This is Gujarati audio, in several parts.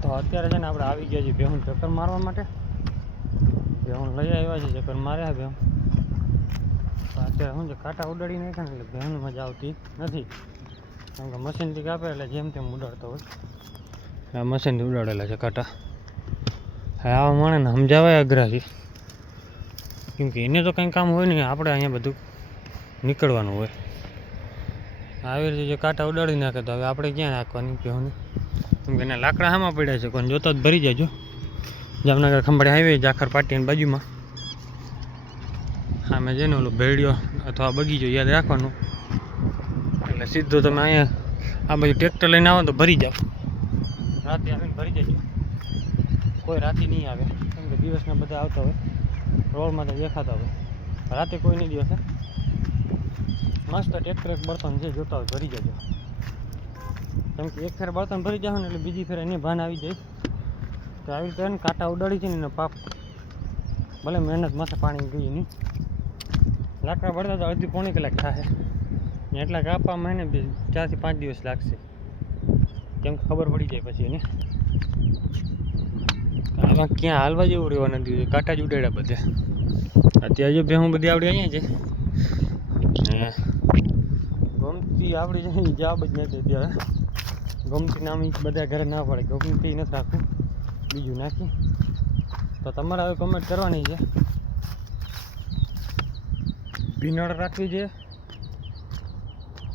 તો અત્યારે છે ને આપણે આવી ગયા છીએ ભેહું ચક્કર મારવા માટે. ભેહું લઈ આવ્યા છે, ચક્કર માર્યા ભેહું. તો અત્યારે શું છે, કાંટા ઉડાડી નાખ્યા ને એટલે ભેહું મજા આવતી નથી. કેમ કે મશીનથી કાપે એટલે જેમ તેમ ઉડાડતો હોય. આ મશીનથી ઉડાડેલા છે કાંટા. હા, આવા માણસને સમજાવાય અઘરા છે. કેમ કે એને તો કંઈ કામ હોય નહીં, આપણે અહીંયા બધું નીકળવાનું હોય. આવી રીતે જે કાંટા ઉડાડી નાખે તો હવે આપણે ક્યાં નાખવાની ભેહુંને? કેમ કે એના લાકડા હામાં પડ્યા છે, કોઈ જોતા જ ભરી જાજો. જામનગર ખંભાળી હાઈવે જાખર પાટીની બાજુમાં સામે છે ને ઓલો ભેડિયો અથવા બગીચો યાદ રાખવાનું. એટલે સીધો તમે અહીંયા આ બાજુ ટ્રેક્ટર લઈને આવો તો ભરી જાઓ. રાતે આવીને ભરી જજો. કોઈ રાતે નહીં આવે, કેમ કે દિવસના બધા આવતા હોય, રોડમાં તો દેખાતા હોય. રાતે કોઈ નહીં દિવસે. મસ્ત ટ્રેક્ટર એક બળતણ જે જોતા હોય ભરી જજો. કેમ કે એક ફેર બળતણ ભરી જાવ ને એટલે બીજી ફેર એને ભાન આવી જાય. તો આવી રીતે એને કાંટા ઉડાડી છે ને એને પાપ ભલે મહેનત માથે પાણી ગઈ નહીં. લાકડા બળતા તો અડધી પોણી કલાક થશે ને એટલા કાપવામાં એને 4 થી 5 દિવસ લાગશે. કેમ કે ખબર પડી જાય પછી એને. આમાં ક્યાં હાલવા જેવું રહેવા નથી, કાંટા જ ઉડાડ્યા બધે. અત્યારે જો ભેહું બધી આપણી અહીંયા છે ને ગમતી આપણી છે ને જવાબ જ નથી અત્યારે. ગમતી નામ બધા ઘરે ના પડે, ગમતી નથી રાખવું, બીજું નાખી. તો તમારે હવે કમેન્ટ કરવાની છે, ભીનળ રાખવી છે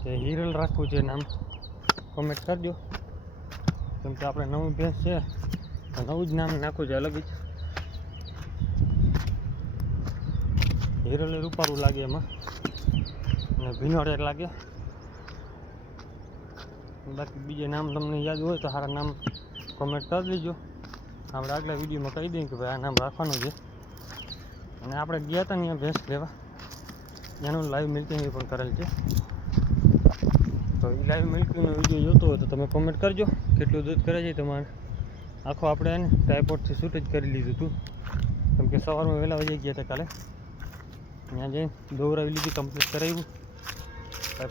કે હિરલ રાખવું છે નામ, કમેન્ટ કરજો. કેમ કે આપણે નવી ભેંસ છે તો નવું જ નામ નાખવું છે, અલગ જ. હિરલ રૂપારું લાગે એમાં અને ભીનળ એક લાગે. બાકી બીજે નામ તમને યાદ હોય તો સારા નામ કમેન્ટ કરી દેજો. આપણે આગલા વિડીયોમાં કહી દઈએ કે ભાઈ આ નામ રાખવાનું છે. અને આપણે ગયા હતા ત્યાં ભેંસ લેવા, એનું લાઈવ મિલ્કિંગ પણ કરેલ છે. તો એ લાઈવ મિલ્કિંગનો વિડીયો જોતો હોય તો તમે કોમેન્ટ કરજો કેટલું દૂધ કરે છે તમારે. આખો આપણે એને ટાઈપોડથી શૂટ જ કરી લીધું હતું. કેમ કે સવારમાં વહેલા વહી ગયા હતા કાલે. ત્યાં જઈને દોરાવી લીધી, કમ્પ્લીટ કરાવ્યું,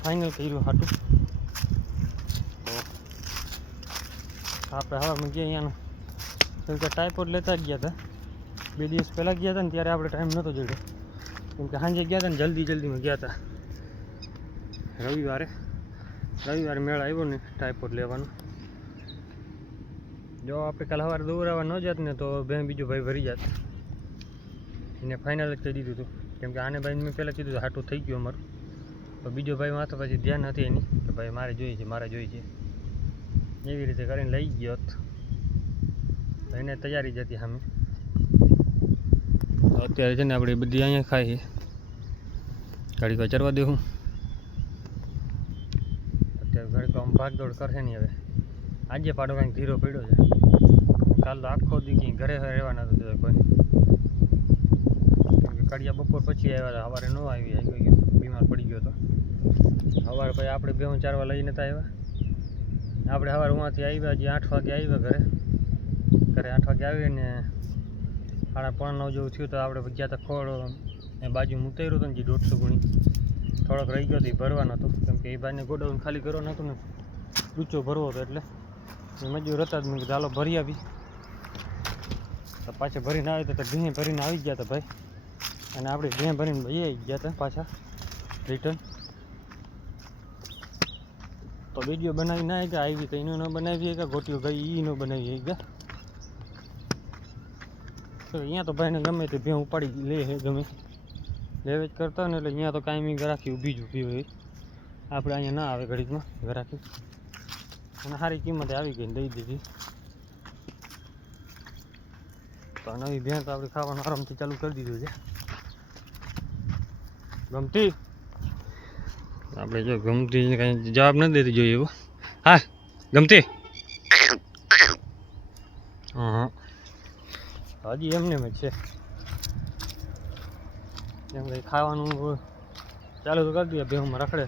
ફાઇનલ કર્યું હાટું. તો આપણે હવામાં ગયા અહીંયાનો, કેમ કે ટાઈપોડ લેતા જ ગયા હતા. 2 દિવસ પહેલાં ગયા હતા ને ત્યારે આપણે ટાઈમ નહોતો જોડ્યો. કેમ કે સાંજે ગયા હતા ને જલ્દીમાં ગયા હતા. રવિવારે મેળ આવ્યો ને ટાઈપોડ લેવાનો. જો આપણે કાલે સવારે દોરાવા ન જાત ને તો બીજો ભાઈ ભરી જાત. એને ફાઇનલ જ કહી દીધું હતું. કેમ કે આને ભાઈને મેં પહેલાં કીધું હાટું થઈ ગયું અમારું. તો બીજો ભાઈ માં તો પછી ધ્યાન હતી એની કે ભાઈ મારે જોઈએ છે. એવી રીતે કરીને લઈ ગયો હતો. એને તૈયારી જ હતી સામે. અત્યારે છે ને આપણે બધી અહીંયા ખાઈએ, ઘડીક ચરવા દેવું. અત્યારે ઘડીક આમ ભાગદોડ કરશે નહીં. હવે આજે પાડો કાંઈક ધીરો પડ્યો છે. કાલ તો આખો દી ક્યાંય ઘરે રહેવાના હતા કોઈ. કડિયા બપોર પછી આવ્યા હતા, સવારે ન આવી બીમાર પડી ગયો હતો. સવારે પછી આપણે ભેહું ચારવા લઈ નતા આવ્યા. આપણે સવારે ઉहाँથી આવ્યા, હજી 8 વાગે આવ્યા ઘરે 8 વાગે આવીને 8:45 જેવું થયું. તો આપણે ગયા હતા ખોળ એ બાજુ ઉતાર્યું હતું ને જે 150 ગુણી થોડોક રહી ગયો હતો એ ભરવાનો હતો. કેમ કે એ ભાઈને ગોડાઉન ખાલી કરવાનું હતું ને, ઊંચો ભરવો હતો એટલે મજૂર હતા જ. મેં કીધું હાલો ભરી આવી. તો પાછા ભરીને આવી તો ભેં ભરીને આવી ગયા હતા ભાઈ. અને આપણે ભેં ભરીને ભાઈ આવી ગયા હતા પાછા રિટર્ન. તો વિડીયો બનાવી ના ગયા, આવી તો એનું ન બનાવી ગયા, ગોટીઓ ગઈ એ ન બનાવી ગયા. તો અહીંયા તો ભાઈને ગમે તે ભેં ઉપાડી લે છે, ગમે લેવે જ કરતા હોય ને. એટલે અહીંયા તો કાંઈ ગરાકી ઊભી હોય. આપણે અહીંયા ના આવે ઘડીકમાં ગરાકી. અને સારી કિંમતે આવી ગઈ દઈ દીધી. તો નવી ભેં તો આપણે ખાવાનું આરામથી ચાલુ કરી દીધું છે. ગમતી આપણે જો ગમતી કાંઈ જવાબ નથી દેતી જોઈએ એવો. હા ગમતી હજી એમને જ છે. એમ કંઈ ખાવાનું ચાલુ તો કરી દઈએ. ભેહુંમાં રખડે.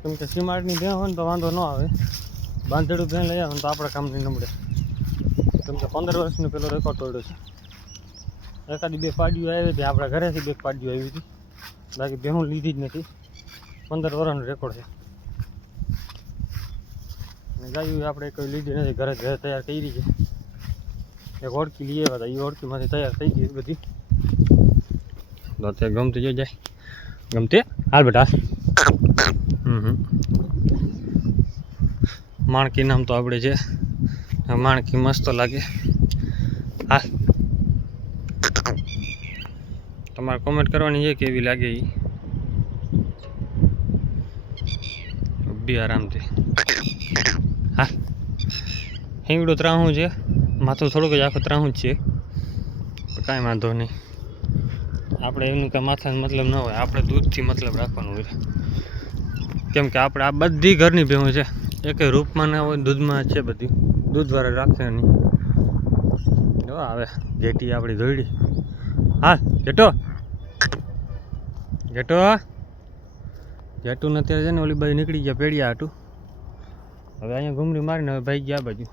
કેમ કે સીમાટની ભેં હોય ને તો વાંધો ન આવે. બાંધેડું ભેં લઈ આવે ને તો આપણે કામ નહીં નમડે. કેમ કે 15 વર્ષનો પેલો રેકોર્ડ તોડ્યો છે. એકાદી 2 પાડીઓ આવી હતી આપણા ઘરેથી, 2 પાડીઓ આવી હતી. બાકી ભેહું લીધી જ નથી. 15 વર્ષનો રેકોર્ડ છે. ગાયું આપણે કોઈ લીધી નથી, ઘરે ઘરે તૈયાર કરી છે. એક ઓળખી લઈ આવ્યા હતા, એ ઓળખીમાંથી તૈયાર થઈ ગઈ બધી. તો અત્યારે ગમતી જોઈ જાય, ગમતી હાલ બેટા. માણકી નામ તો આપણે છે, માણકી મસ્ત લાગે. હા, તમારે કોમેન્ટ કરવાની છે કેવી લાગે એ બી આરામથી. હા, હિંગડું ત્રાહું છે, માથું થોડુંક જ આખું ત્રાહું જ છે, કાંઈ વાંધો નહીં. આપણે એનું કાંઈ માથાનો મતલબ ન હોય, આપણે દૂધથી મતલબ રાખવાનું હોય. કેમ કે આપણે આ બધી ઘરની ભેહું છે, એક રૂપમાં ના હોય, દૂધમાં છે બધી, દૂધવાળા રાખે નહીં. જો આવે ઘેટી આપણી દોડી. હા ઘેટો, ઘેટો, ઘેટું અત્યારે છે ને ઓલી બાજુ નીકળી ગયા પેડિયા હાટું. હવે અહીંયા ઘૂમરી મારીને હવે ભાઈ ગયા બાજુ.